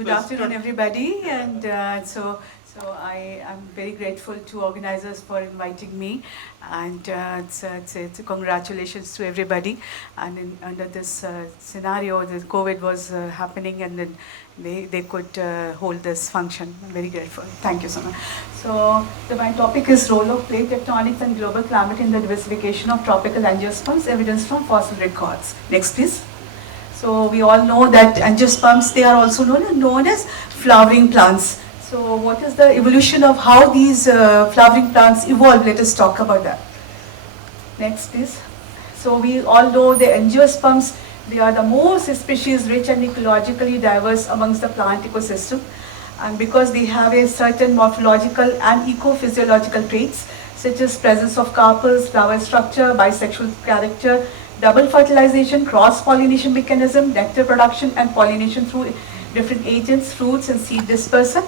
Good afternoon, everybody, and so I am very grateful to organizers for inviting me, and it's a congratulations to everybody. And under this scenario, the COVID was happening, and then they could hold this function. I'm very grateful. Thank you so much. So my topic is role of plate tectonics and global climate in the diversification of tropical angiosperms, evidence from fossil records. Next, please. So we all know that angiosperms, they are also known as flowering plants. So what is the evolution of how these flowering plants evolve? Let us talk about that. Next, please. So we all know the angiosperms, they are the most species rich and ecologically diverse amongst the plant ecosystem. And because they have a certain morphological and ecophysiological traits, such as presence of carpels, flower structure, bisexual character, double fertilization, cross-pollination mechanism, nectar production and pollination through different agents, fruits and seed dispersal.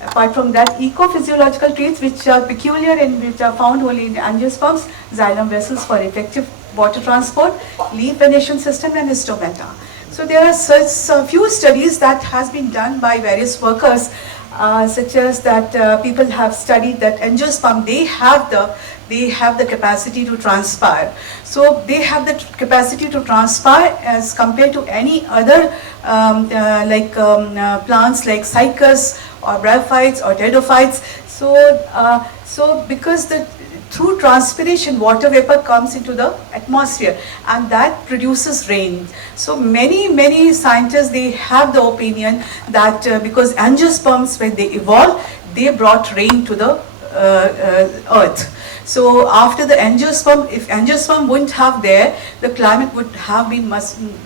Apart from that, ecophysiological traits which are peculiar and which are found only in angiosperms, xylem vessels for effective water transport, leaf venation system and stomata. So there are such few studies that has been done by various workers, such as that people have studied that angiosperm, they have the capacity to transpire. So they have the capacity to transpire as compared to any other plants like cycas or bryophytes or pteridophytes. So because through transpiration, water vapor comes into the atmosphere and that produces rain. So many scientists, they have the opinion that because angiosperms, when they evolved, they brought rain to the earth. So after the angiosperm, if angiosperm wouldn't have there, the climate would have been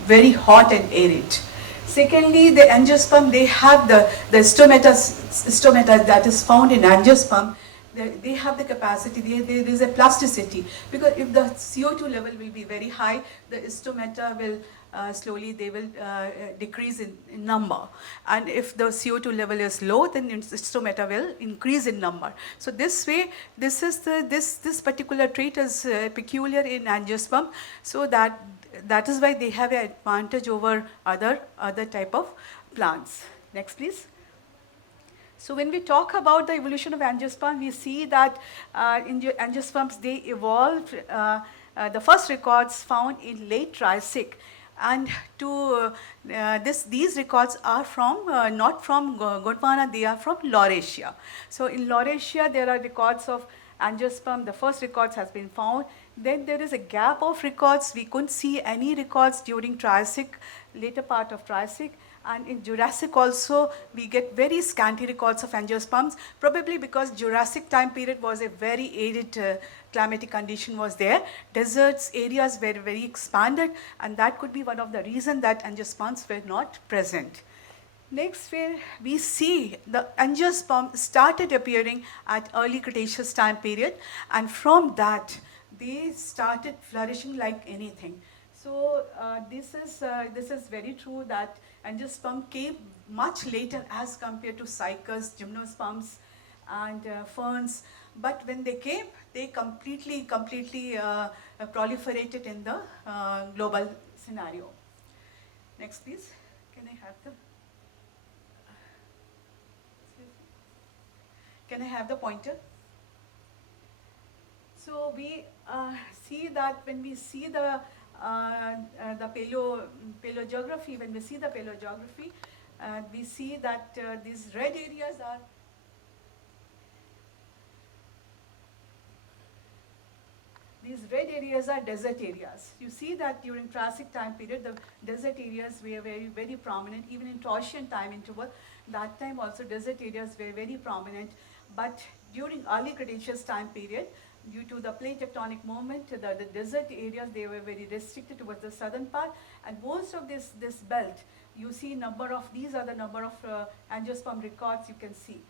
very hot and arid. Secondly, the angiosperm, they have the stomata that is found in angiosperm. They have the capacity, there is a plasticity, because if the CO2 level will be very high, the stomata will slowly decrease in number, and if the CO2 level is low, then stomata will increase in number. So this way, this particular trait is peculiar in angiosperm, so that is why they have an advantage over other type of plants. Next, please. So when we talk about the evolution of angiosperm, we see that in angiosperms, they evolved, the first records found in late Triassic. And these records are from, not from Gondwana, they are from Laurasia. So in Laurasia, there are records of angiosperm, the first records has been found. Then there is a gap of records. We couldn't see any records during Triassic, later part of Triassic. And in Jurassic also, we get very scanty records of angiosperms, probably because Jurassic time period was a very arid climatic condition was there. Deserts, areas were very expanded, and that could be one of the reasons that angiosperms were not present. Next, where we see the angiosperm started appearing at early Cretaceous time period, and from that, they started flourishing like anything. So this is very true that angiosperm came much later as compared to cycas, gymnosperms, and ferns. But when they came, they completely proliferated in the global scenario. Next, please. Can I have the pointer? So we see that when we see the paleogeography, we see that these red areas are desert areas. You see that during Triassic time period, the desert areas were very prominent. Even in Taurasian time interval, that time also desert areas were very prominent. But during early Cretaceous time period, due to the plate tectonic movement, the desert areas, they were very restricted towards the southern part, and most of this belt, you see these are the number of angiosperm records you can see.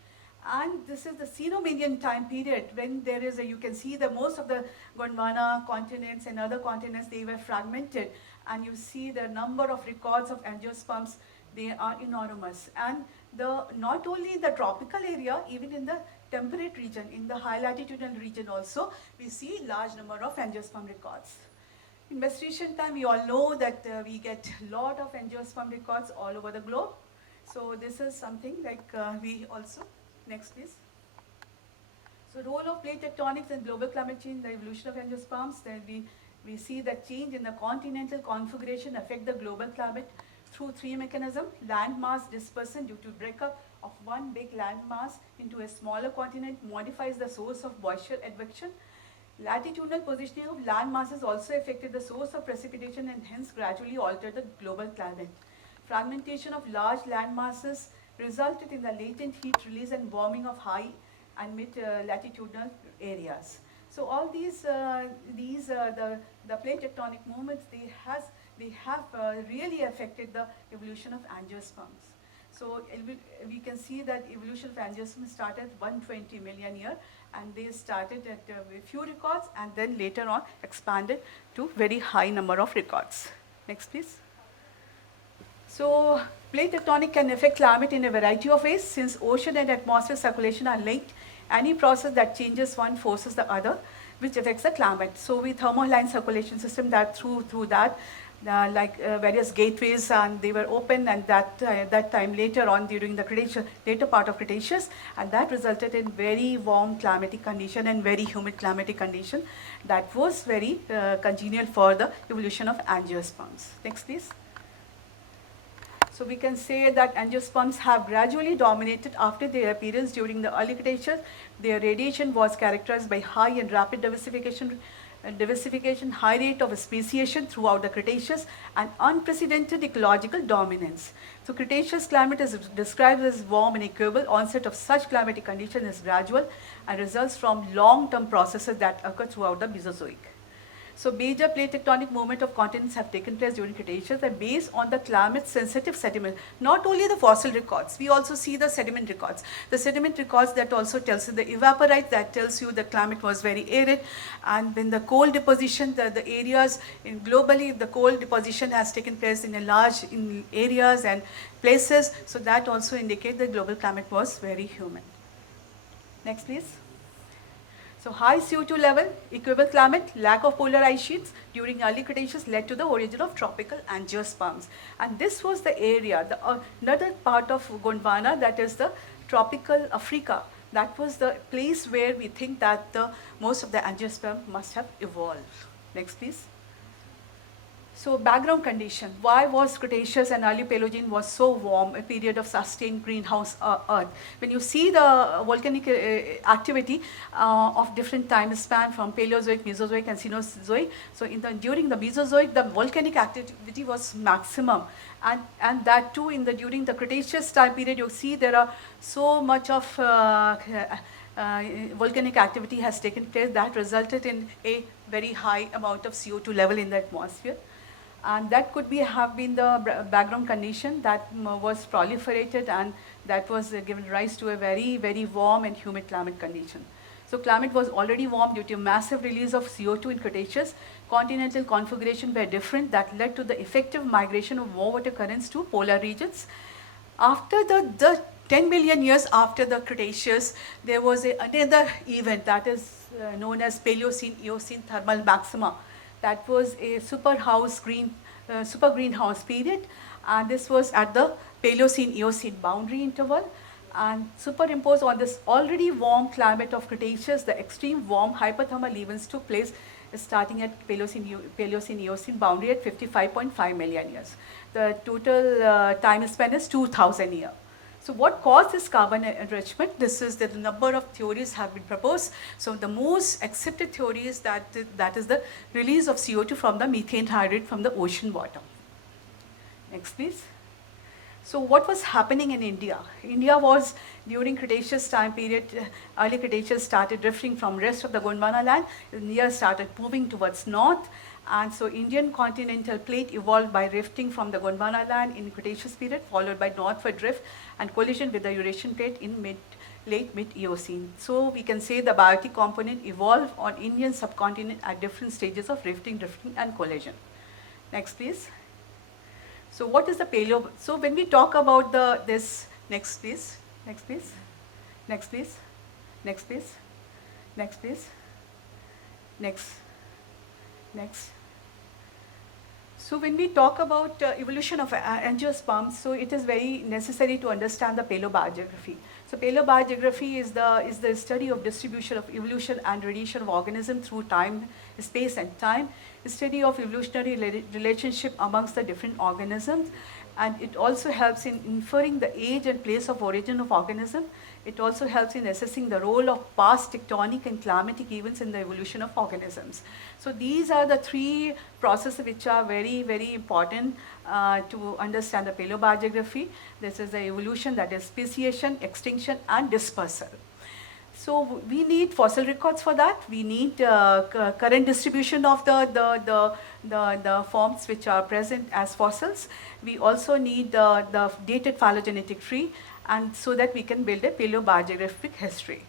And this is the Cenomanian time period when there is you can see the most of the Gondwana continents and other continents, they were fragmented, and you see the number of records of angiosperms, they are enormous. And not only in the tropical area, even in the temperate region, in the high latitudinal region also, we see large number of angiosperm records. In menstruation time, we all know that we get a lot of angiosperm records all over the globe. So this is something like we also, next please. So role of plate tectonics in global climate change, the evolution of angiosperms, then we see that change in the continental configuration affect the global climate through three mechanisms: land mass dispersion due to breakup of one big land mass into a smaller continent modifies the source of moisture advection. Latitudinal positioning of land masses also affected the source of precipitation and hence gradually altered the global climate. Fragmentation of large land masses resulted in the latent heat release and warming of high and mid latitudinal areas. So all these the plate tectonic movements, they have really affected the evolution of angiosperms. So we can see that evolution of angiosperms started 120 million year, and they started at a few records and then later on expanded to very high number of records. Next please. So plate tectonic can affect climate in a variety of ways. Since ocean and atmosphere circulation are linked, any process that changes one forces the other, which affects the climate. So with thermohaline circulation system, that through that, various gateways, and they were open, and that time later on during the Cretaceous, later part of Cretaceous, and that resulted in very warm climatic condition and very humid climatic condition that was very congenial for the evolution of angiosperms. Next please. So we can say that angiosperms have gradually dominated after their appearance during the early Cretaceous. Their radiation was characterized by high and rapid diversification, high rate of speciation throughout the Cretaceous, and unprecedented ecological dominance. So Cretaceous climate is described as warm and equable. Onset of such climatic condition is gradual and results from long-term processes that occur throughout the Mesozoic. So major plate tectonic movement of continents have taken place during Cretaceous and based on the climate-sensitive sediment. Not only the fossil records, we also see the sediment records. The sediment records that also tells you the evaporite, that tells you the climate was very arid, and then the coal deposition, the areas in globally, the coal deposition has taken place in a large areas and places. So that also indicates the global climate was very humid. Next please. So high CO2 level, equable climate, lack of polar ice sheets during early Cretaceous led to the origin of tropical angiosperms. And this was the area, another part of Gondwana, that is the tropical Africa. That was the place where we think that most of the angiosperm must have evolved. Next please. So background condition, why was Cretaceous and early Paleogene was so warm, a period of sustained greenhouse earth? When you see the volcanic activity of different time span from Paleozoic, Mesozoic and Cenozoic, so during the Mesozoic, the volcanic activity was maximum. And that too during the Cretaceous time period, you see there are so much of volcanic activity has taken place that resulted in a very high amount of CO2 level in the atmosphere. And that could have been the background condition that was proliferated, and that was given rise to a very, very warm and humid climate condition. So climate was already warm due to massive release of CO2 in Cretaceous. Continental configuration were different that led to the effective migration of warm water currents to polar regions. After the 10 million years after the Cretaceous, there was another event that is known as Paleocene-Eocene thermal maxima. That was a super greenhouse period, and this was at the Paleocene-Eocene boundary interval, and superimposed on this already warm climate of Cretaceous, the extreme warm hyperthermal events took place starting at Paleocene-Eocene boundary at 55.5 million years. The total time span is 2000 years. So what caused this carbon enrichment? This is the number of theories have been proposed. So the most accepted theory is that is the release of CO2 from the methane hydrate from the ocean bottom. Next please. So what was happening in India? India was during Cretaceous time period, early Cretaceous started drifting from rest of the Gondwana land. India started moving towards north. And so Indian continental plate evolved by rifting from the Gondwana land in Cretaceous period, followed by northward drift and collision with the Eurasian plate in late mid-Eocene. So we can say the biotic component evolved on Indian subcontinent at different stages of rifting, drifting and collision. Next please. So what is the paleo? So when we talk about next please, next please, next please, next please, next please, next. So when we talk about evolution of angiosperms, so it is very necessary to understand the paleobiogeography. So paleobiogeography is the study of distribution of evolution and radiation of organism through time, space and time, study of evolutionary relationship amongst the different organisms, and it also helps in inferring the age and place of origin of organism. It also helps in assessing the role of past tectonic and climatic events in the evolution of organisms. So these are the three processes which are very, very important to understand the paleobiogeography. This is the evolution, that is speciation, extinction, and dispersal. So we need fossil records for that. We need current distribution of the forms which are present as fossils. We also need the dated phylogenetic tree, and so that we can build a paleobiogeographic history.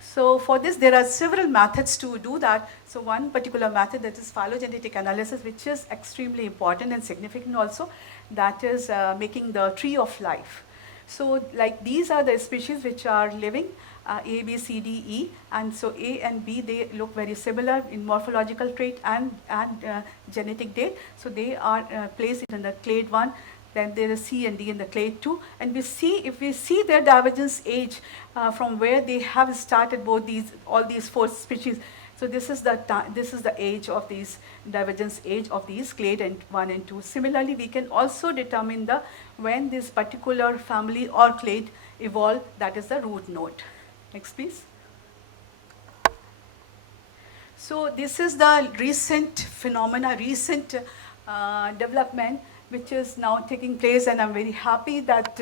So for this, there are several methods to do that. So one particular method, that is phylogenetic analysis, which is extremely important and significant also, that is making the tree of life. So like these are the species which are living, A, B, C, D, E, and so A and B, they look very similar in morphological trait and genetic date. So they are placed in the clade 1, then there is C and D in the clade 2, and we see, if we see their divergence age from where they have started all these 4 species. So this is the age of these divergence age of these clade 1 and 2. Similarly, we can also determine when this particular family or clade evolved, that is the root node. Next, please. So this is the recent phenomena, recent development which is now taking place, and I'm very happy that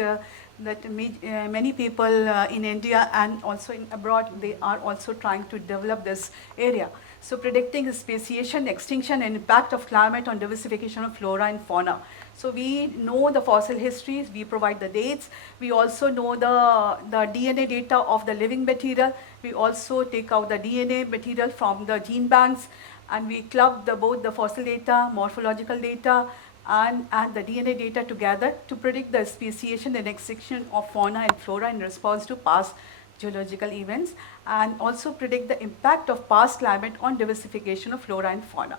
many people in India and also in abroad, they are also trying to develop this area. So predicting speciation, extinction, and impact of climate on diversification of flora and fauna. So we know the fossil histories, we provide the dates, we also know the DNA data of the living material, we also take out the DNA material from the gene banks, and we club both the fossil data, morphological data, and the DNA data together to predict the speciation and extinction of fauna and flora in response to past geological events, and also predict the impact of past climate on diversification of flora and fauna.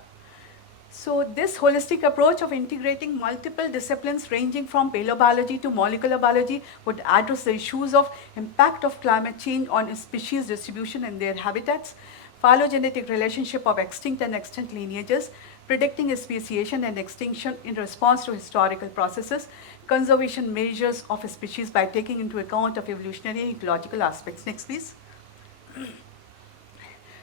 So this holistic approach of integrating multiple disciplines ranging from paleobiology to molecular biology would address the issues of impact of climate change on species distribution and their habitats, phylogenetic relationship of extinct and extant lineages, predicting speciation and extinction in response to historical processes, conservation measures of a species by taking into account of evolutionary and ecological aspects. Next, please.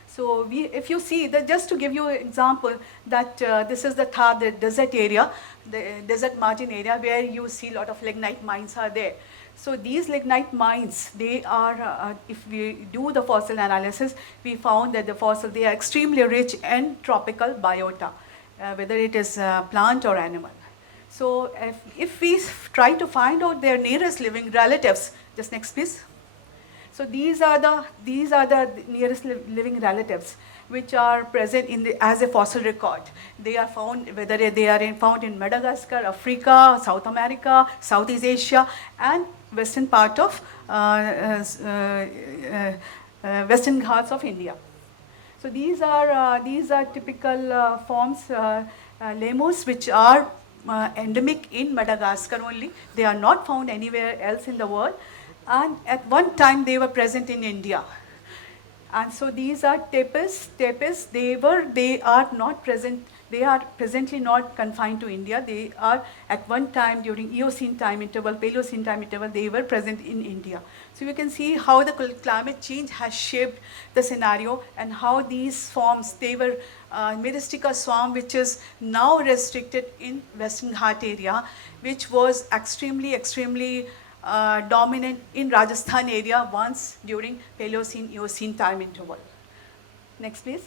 So if you see, just to give you an example, that this is the Thar, the desert area, the desert margin area where you see a lot of lignite mines are there. So these lignite mines, they are, if we do the fossil analysis, we found that they are extremely rich in tropical biota, whether it is plant or animal. So if we try to find out their nearest living relatives, just next please. So these are the nearest living relatives which are present as a fossil record. They are found, whether they are found in Madagascar, Africa, South America, Southeast Asia, and western part of western Ghats of India. So these are typical forms, lemurs, which are endemic in Madagascar only. They are not found anywhere else in the world. And at one time they were present in India. And so these are tapis. They are not present. They are presently not confined to India. They are at one time during Eocene time interval, Paleocene time interval, they were present in India. So you can see how the climate change has shaped the scenario, and how these forms, they were Myristica swarm, which is now restricted in Western Ghat area, which was extremely dominant in Rajasthan area once during Paleocene, Eocene time interval. Next, please.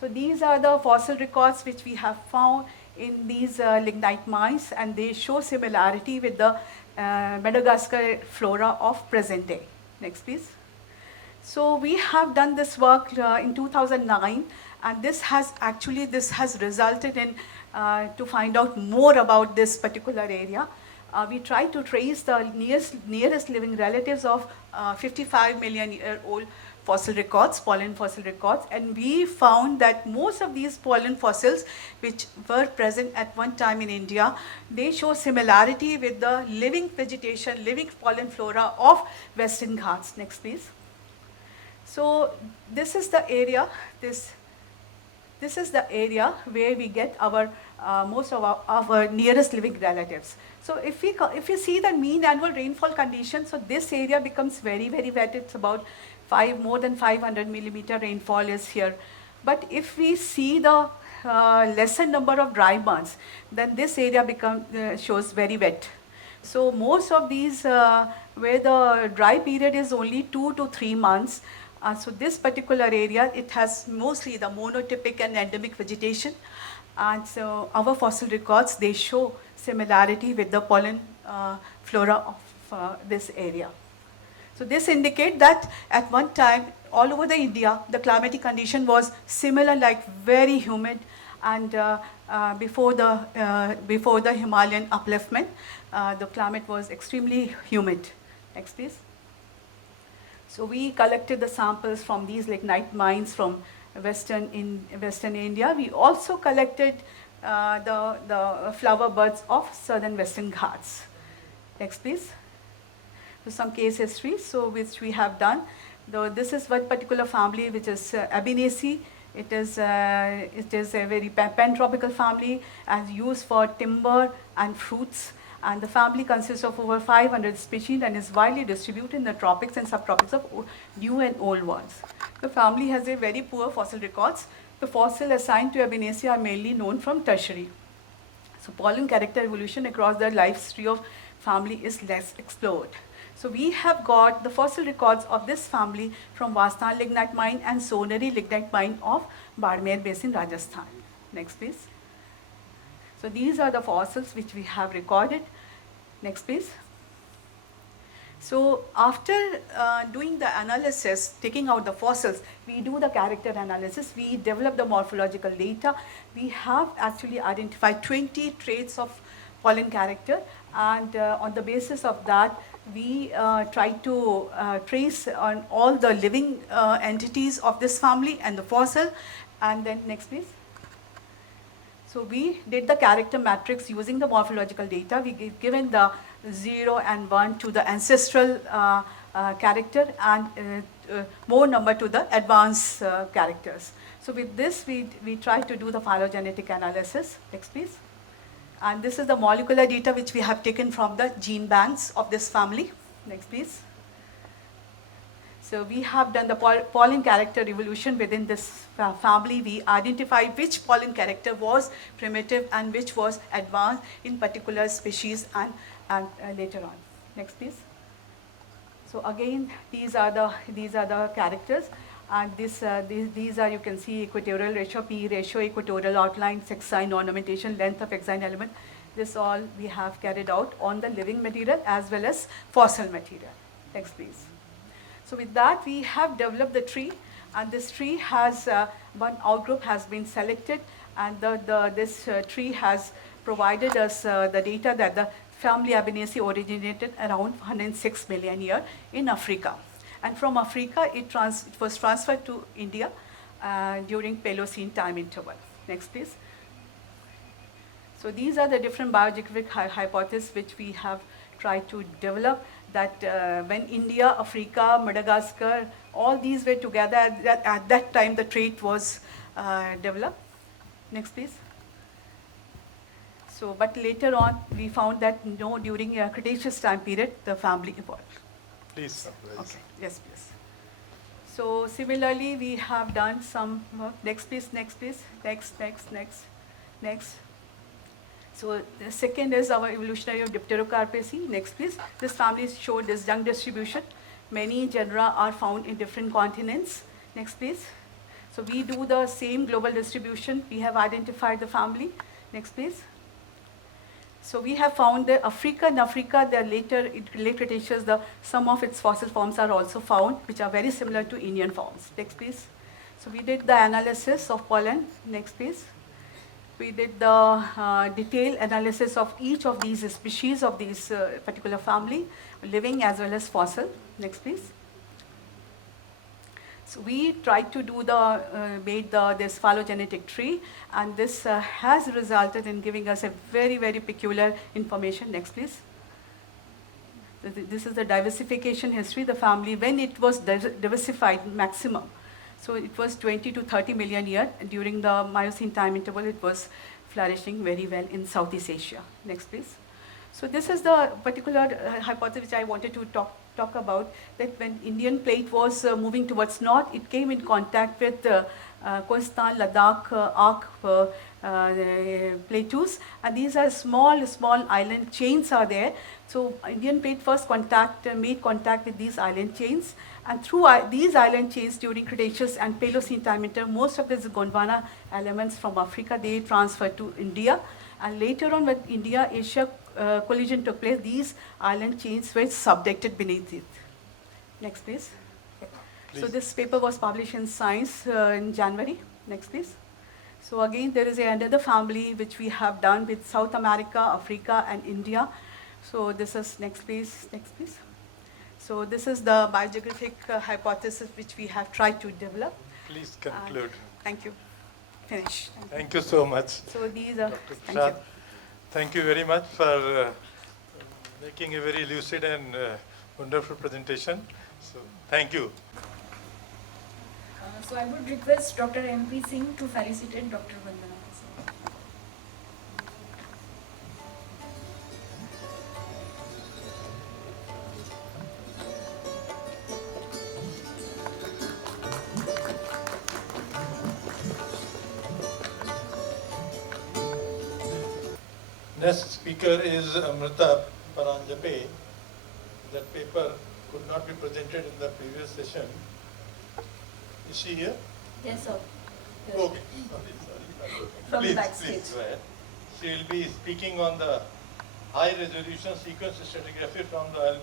So these are the fossil records which we have found in these lignite mines, and they show similarity with the Madagascar flora of present day. Next, please. So we have done this work in 2009, and this has resulted in to find out more about this particular area. We try to trace the nearest living relatives of 55 million year old fossil records, pollen fossil records, and we found that most of these pollen fossils which were present at one time in India, they show similarity with the living vegetation, living pollen flora of Western Ghats. Next, please. So this is the area, this is the area where we get our most of our nearest living relatives. So if you see the mean annual rainfall condition, so this area becomes very, very wet. It's about more than 500 millimeter rainfall is here. But if we see the lesser number of dry months, then this area shows very wet. So most of these where the dry period is only 2 to 3 months, so this particular area, it has mostly the monotypic and endemic vegetation. And so our fossil records, they show similarity with the pollen flora of this area. So this indicates that at one time, all over the India, the climatic condition was similar, like very humid, and before the Himalayan upliftment, the climate was extremely humid. Next, please. So we collected the samples from these lignite mines from Western India. We also collected the flower buds of southern Western Ghats. Next, please. So some case history, so which we have done. This is one particular family, which is Abenaceae. It is a very pantropical family and used for timber and fruits. And the family consists of over 500 species and is widely distributed in the tropics and subtropics of New and Old worlds. The family has a very poor fossil records. The fossils assigned to Abenaceae are mainly known from tertiary. So pollen character evolution across the life tree of family is less explored. So we have got the fossil records of this family from Vastan lignite mine and Sonari lignite mine of Barmer Basin, Rajasthan. Next, please. So these are the fossils which we have recorded. Next, please. So after doing the analysis, taking out the fossils, we do the character analysis. We develop the morphological data. We have actually identified 20 traits of pollen character, and on the basis of that, we try to trace on all the living entities of this family and the fossil. And then next, please. So we did the character matrix using the morphological data. We given the 0 and 1 to the ancestral character and more number to the advanced characters. So with this, we try to do the phylogenetic analysis. Next, please. And this is the molecular data which we have taken from the gene banks of this family. Next, please. So we have done the pollen character evolution within this family. We identify which pollen character was primitive and which was advanced in particular species and later on. Next, please. So again, these are the characters, and these are, you can see, equatorial ratio, P ratio, equatorial outline, sex sign, ornamentation, length of exine element. This all we have carried out on the living material as well as fossil material. Next, please. So with that, we have developed the tree, and this tree has, one outgroup has been selected, and this tree has provided us the data that the family Abenaceae originated around 106 million years in Africa. And from Africa, it was transferred to India during Paleocene time interval. Next, please. So these are the different biogeographic hypotheses which we have tried to develop, that when India, Africa, Madagascar, all these were together, at that time the trait was developed. Next, please. So, but later on, we found that no, during a Cretaceous time period, the family evolved. Please. Okay, yes, please. So similarly, we have done some work. Next, please, next, please, next. So the second is our evolutionary of Dipterocarpaceae. Next, please. This family showed disjunct distribution. Many genera are found in different continents. Next, please. So we do the same global distribution. We have identified the family. Next, please. So we have found that in Africa, the late Cretaceous, some of its fossil forms are also found, which are very similar to Indian forms. Next, please. So we did the analysis of pollen. Next, please. We did the detailed analysis of each of these species of these particular family, living as well as fossil. Next, please. So we tried to do this phylogenetic tree, and this has resulted in giving us a very, very peculiar information. Next, please. This is the diversification history, the family, when it was diversified maximum. So it was 20 to 30 million years. During the Miocene time interval, it was flourishing very well in Southeast Asia. Next, please. So this is the particular hypothesis which I wanted to talk about, that when Indian plate was moving towards north, it came in contact with Khoistan, Ladakh, Arc plateaus, and these are small island chains are there. So Indian plate first made contact with these island chains, and through these island chains during Cretaceous and Paleocene time interval, most of these Gondwana elements from Africa, they transferred to India, and later on when India-Asia collision took place, these island chains were subducted beneath it. Next, please. So this paper was published in Science in January. Next, please. So again, there is another family which we have done with South America, Africa, and India. So this is, next please, next please. So this is the biogeographic hypothesis which we have tried to develop. Please conclude. Thank you. Finish. Thank you so much. So these are, Dr. thank you. Thank you very much for making a very lucid and wonderful presentation. So thank you. So I would request Dr. M.P. Singh to felicitate Dr. Vandana Prasad. Next speaker is Amrita Paranjape. That paper could not be presented in the previous session. Is she here? Yes, sir. Yes. Okay. Sorry. From Please backstage. go ahead. She will be speaking on the high resolution sequence stratigraphy from the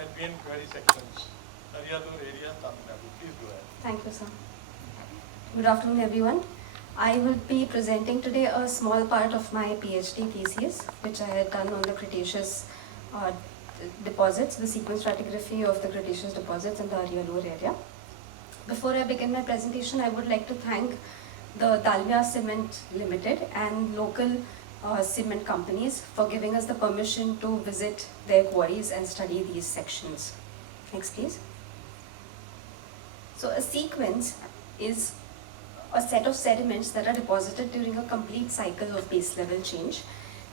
Albion query sections. Ariadu area, Tamil Nadu. Please go ahead. Thank you, sir. Good afternoon, everyone. I will be presenting today a small part of my PhD thesis, which I had done on the Cretaceous deposits, the sequence stratigraphy of the Cretaceous deposits in the Arialur area. Before I begin my presentation, I would like to thank the Dalmia Cement Limited and local cement companies for giving us the permission to visit their quarries and study these sections. Next, please. So a sequence is a set of sediments that are deposited during a complete cycle of base level change.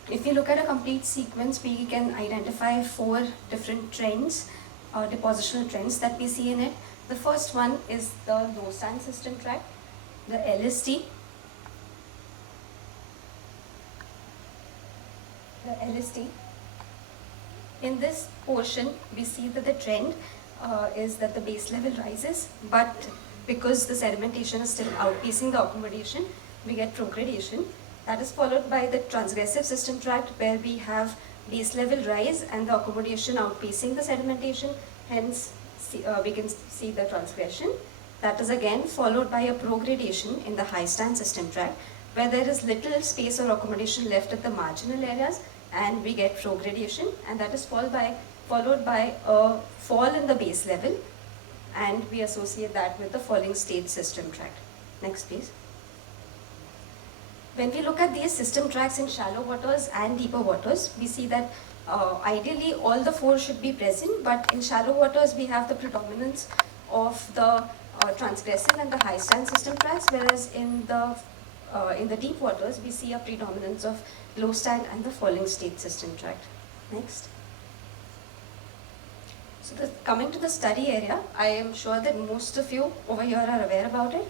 If you look at a complete sequence, we can identify 4 different trends, depositional trends that we see in it. The first one is the low stand system tract, the LST, In this portion, we see that the trend is that the base level rises, but because the sedimentation is still outpacing the accommodation, we get progradation. That is followed by the transgressive system tract, where we have base level rise and the accommodation outpacing the sedimentation, hence we can see the transgression. That is again followed by a progradation in the high stand system tract, where there is little space or accommodation left at the marginal areas, and we get progradation, and that is followed by a fall in the base level, and we associate that with the falling state system tract. Next, please. When we look at these system tracts in shallow waters and deeper waters, we see that ideally all the 4 should be present, but in shallow waters we have the predominance of the transgressive and the high stand system tracts, whereas in the deep waters we see a predominance of low stand and the falling state system tract. Next. So coming to the study area, I am sure that most of you over here are aware about it.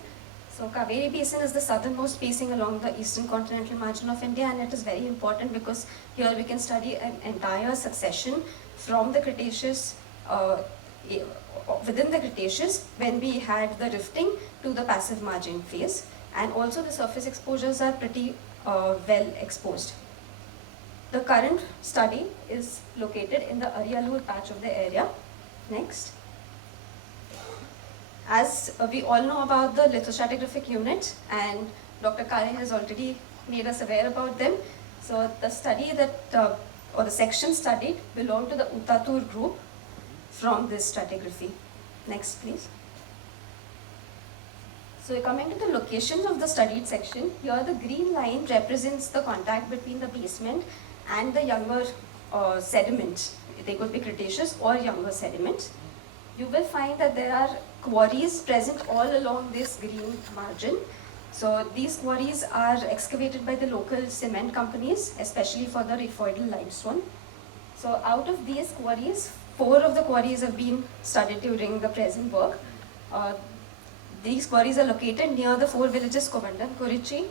So Kaveri Basin is the southernmost basin along the eastern continental margin of India, and it is very important because here we can study an entire succession from the Cretaceous, within the Cretaceous, when we had the rifting, to the passive margin phase, and also the surface exposures are pretty well exposed. The current study is located in the Arialur patch of the area. Next. As we all know about the lithostratigraphic units, and Dr. Kare has already made us aware about them. So the study that, or the section studied, belonged to the Uttatur group from this stratigraphy. Next, please. So coming to the locations of the studied section, here the green line represents the contact between the basement and the younger sediments. They could be Cretaceous or younger sediments. You will find that there are quarries present all along this green margin. So these quarries are excavated by the local cement companies, especially for the riphoidal limestone. So out of these quarries, 4 of the quarries have been studied during the present work. These quarries are located near the 4 villages Kovandan, Kurichi,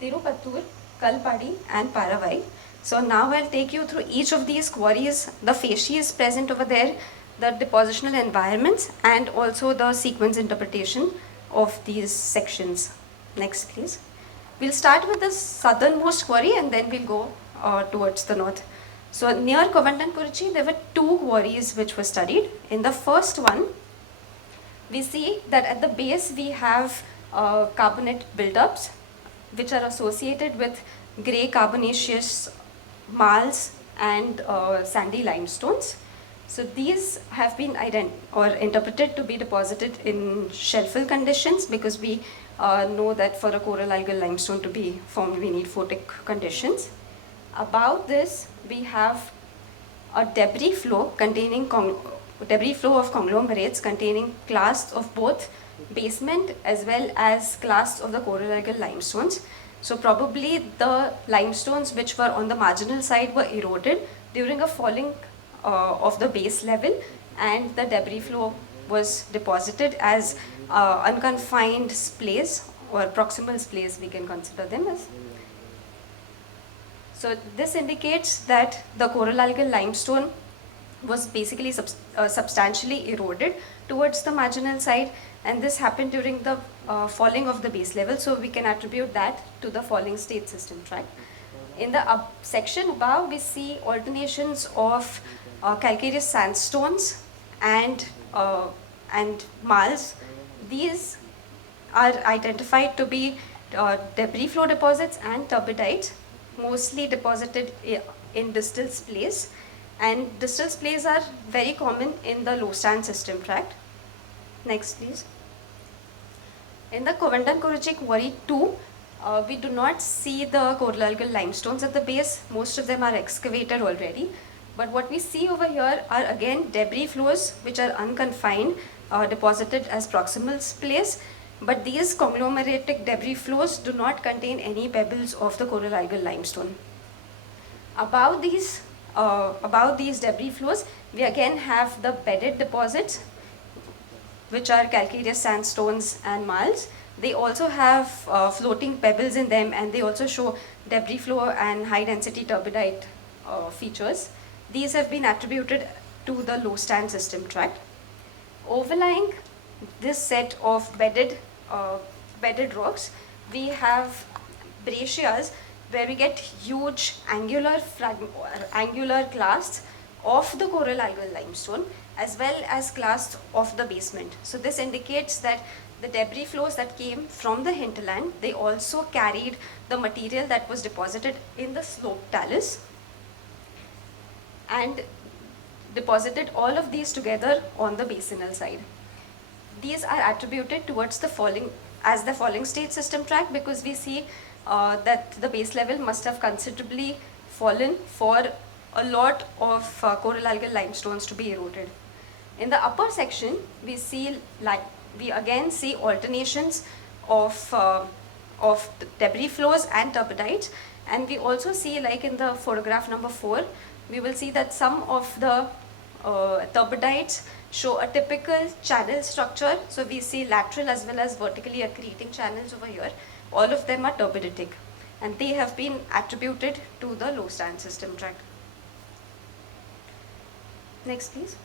Tirupattur, Kalpadi and Paravai. So now I'll take you through each of these quarries, the facies present over there, the depositional environments and also the sequence interpretation of these sections. Next please. We'll start with the southernmost quarry and then we'll go towards the north. So near Kovandan, Kurichi, there were 2 quarries which were studied. In the first one, we see that at the base we have carbonate buildups which are associated with grey carbonaceous marls and sandy limestones. So these have been interpreted to be deposited in shellfill conditions because we know that for a coral algal limestone to be formed we need photic conditions. Above this we have a debris flow of conglomerates containing clasts of both basement as well as clasts of the coral algal limestones. So probably the limestones which were on the marginal side were eroded during a falling of the base level and the debris flow was deposited as unconfined splays or proximal splays we can consider them as. So this indicates that the coral algal limestone was basically substantially eroded towards the marginal side and this happened during the falling of the base level, so we can attribute that to the falling state system tract. In the section above we see alternations of calcareous sandstones and marls. These are identified to be debris flow deposits and turbidites, mostly deposited in distal splays, and distal splays are very common in the low stand system tract. Next please. In the Kovandan Kurichi Quarry 2, we do not see the coral algal limestones at the base. Most of them are excavated already. But what we see over here are again debris flows which are unconfined, deposited as proximal splays. But these conglomeratic debris flows do not contain any pebbles of the coral algal limestone. Above these debris flows, we again have the bedded deposits which are calcareous sandstones and marls. They also have floating pebbles in them and they also show debris flow and high density turbidite features. These have been attributed to the low stand system tract. Overlying this set of bedded rocks, we have breccias where we get huge angular clasts of the coral algal limestone as well as clasts of the basement. So this indicates that the debris flows that came from the hinterland, they also carried the material that was deposited in the slope talus and deposited all of these together on the basinal side. These are attributed towards the falling state system tract because we see that the base level must have considerably fallen for a lot of coral algal limestones to be eroded. In the upper section, we again see alternations of debris flows and turbidites, and we also see, like in the photograph number 4, we will see that some of the turbidites show a typical channel structure. So we see lateral as well as vertically accreting channels over here. All of them are turbiditic and they have been attributed to the low stand system tract. Next please.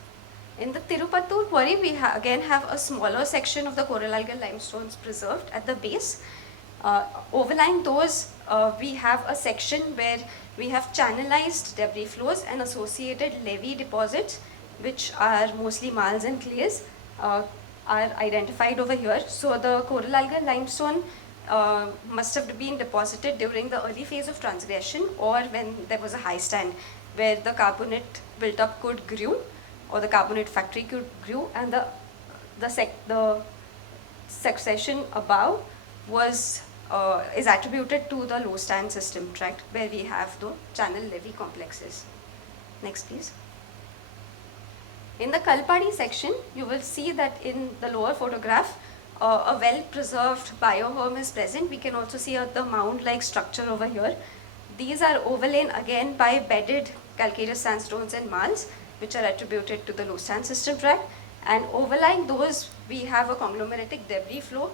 In the Tirupattur quarry, we again have a smaller section of the coral algal limestones preserved at the base. Overlying those, we have a section where we have channelized debris flows and associated levee deposits, which are mostly marls and clays, are identified over here. So the coral algal limestone must have been deposited during the early phase of transgression or when there was a high stand where the carbonate built up could grew or the carbonate factory could grew and the succession above is attributed to the low stand system tract, where we have the channel levy complexes. Next, please. In the Kalpadi section, you will see that in the lower photograph, a well-preserved bioherm is present. We can also see the mound-like structure over here. These are overlain again by bedded calcareous sandstones and marls, which are attributed to the low stand system tract. And overlying those, we have a conglomeratic debris flow.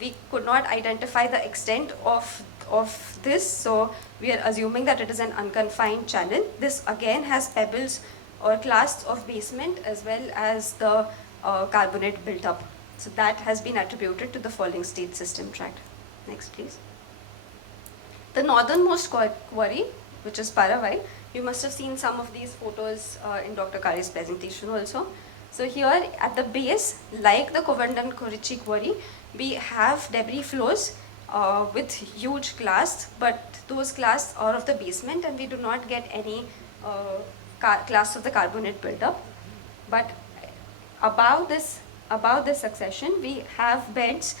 We could not identify the extent of this, so we are assuming that it is an unconfined channel. This again has pebbles or clasts of basement as well as the carbonate built up. So that has been attributed to the falling state system tract. Next, please. The northernmost quarry, which is Paravai, you must have seen some of these photos in Dr. Kari's presentation also. So here at the base, like the Covandan-Korichi quarry, we have debris flows with huge clasts, but those clasts are of the basement and we do not get any clasts of the carbonate buildup. But above this succession, we have beds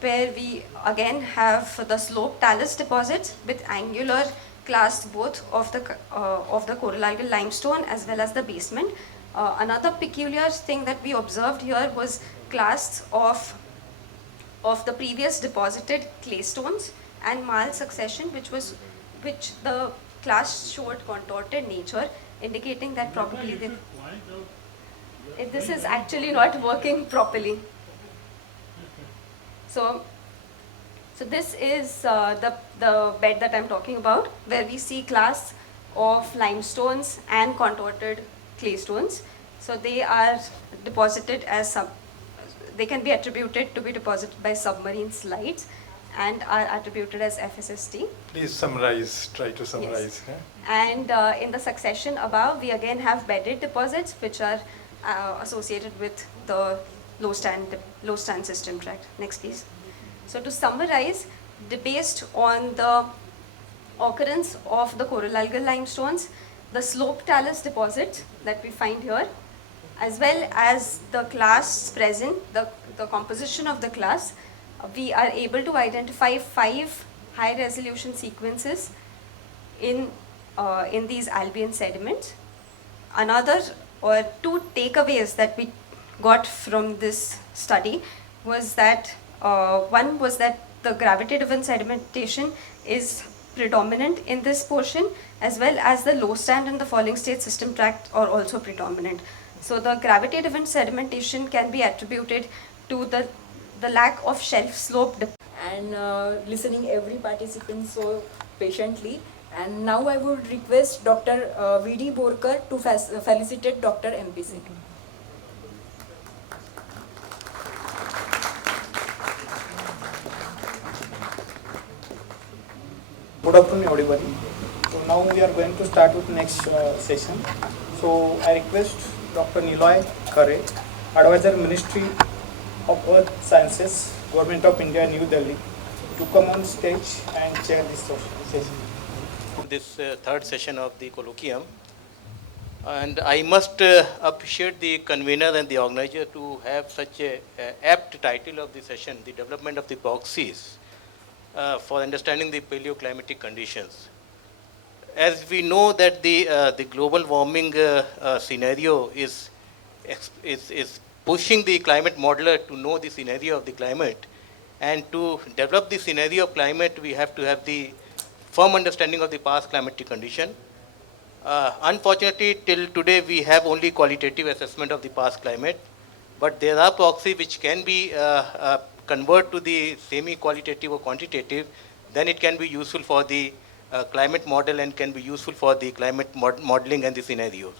where we again have the slope talus deposits with angular clasts both of the corallalgal limestone as well as the basement. Another peculiar thing that we observed here was clasts of the previous deposited clay stones and marl succession, which the clasts showed contorted nature, indicating that probably this is actually not working properly. So this is the bed that I'm talking about, where we see clasts of limestones and contorted clay stones. So they are deposited as they can be attributed to be deposited by submarine slides and are attributed as FSST. Please summarize, try to summarize. Yes. And in the succession above, we again have bedded deposits which are associated with the low stand system tract. Next, please. So to summarize, based on the occurrence of the corallalgal limestones, the slope talus deposits that we find here, as well as the clasts present, the composition of the class, we are able to identify 5 high resolution sequences in these albion sediments. Another or 2 takeaways that we got from this study was that one was that the gravity-driven sedimentation is predominant in this portion, as well as the low stand and the falling state system tract are also predominant. So the gravity-driven sedimentation can be attributed to the lack of shelf slope. And listening every participant so patiently. And now I would request Dr. V.D. Borkar to felicitate Dr. MP Singh. Good afternoon, everybody. So now we are going to start with next session. So I request Dr. Niloy Khare, Advisor Ministry of Earth Sciences, Government of India, New Delhi, to come on stage and chair this session. This third session of the colloquium, and I must appreciate the convener and the organizer to have such a apt title of the session, the development of the proxies for understanding the paleoclimatic conditions. As we know that the global warming scenario is pushing the climate modeler to know the scenario of the climate, and to develop the scenario of climate, we have to have the firm understanding of the past climatic condition. Unfortunately, till today, we have only qualitative assessment of the past climate, but there are proxies which can be converted to the semi-qualitative or quantitative. Then it can be useful for the climate model and can be useful for the climate modeling and the scenarios.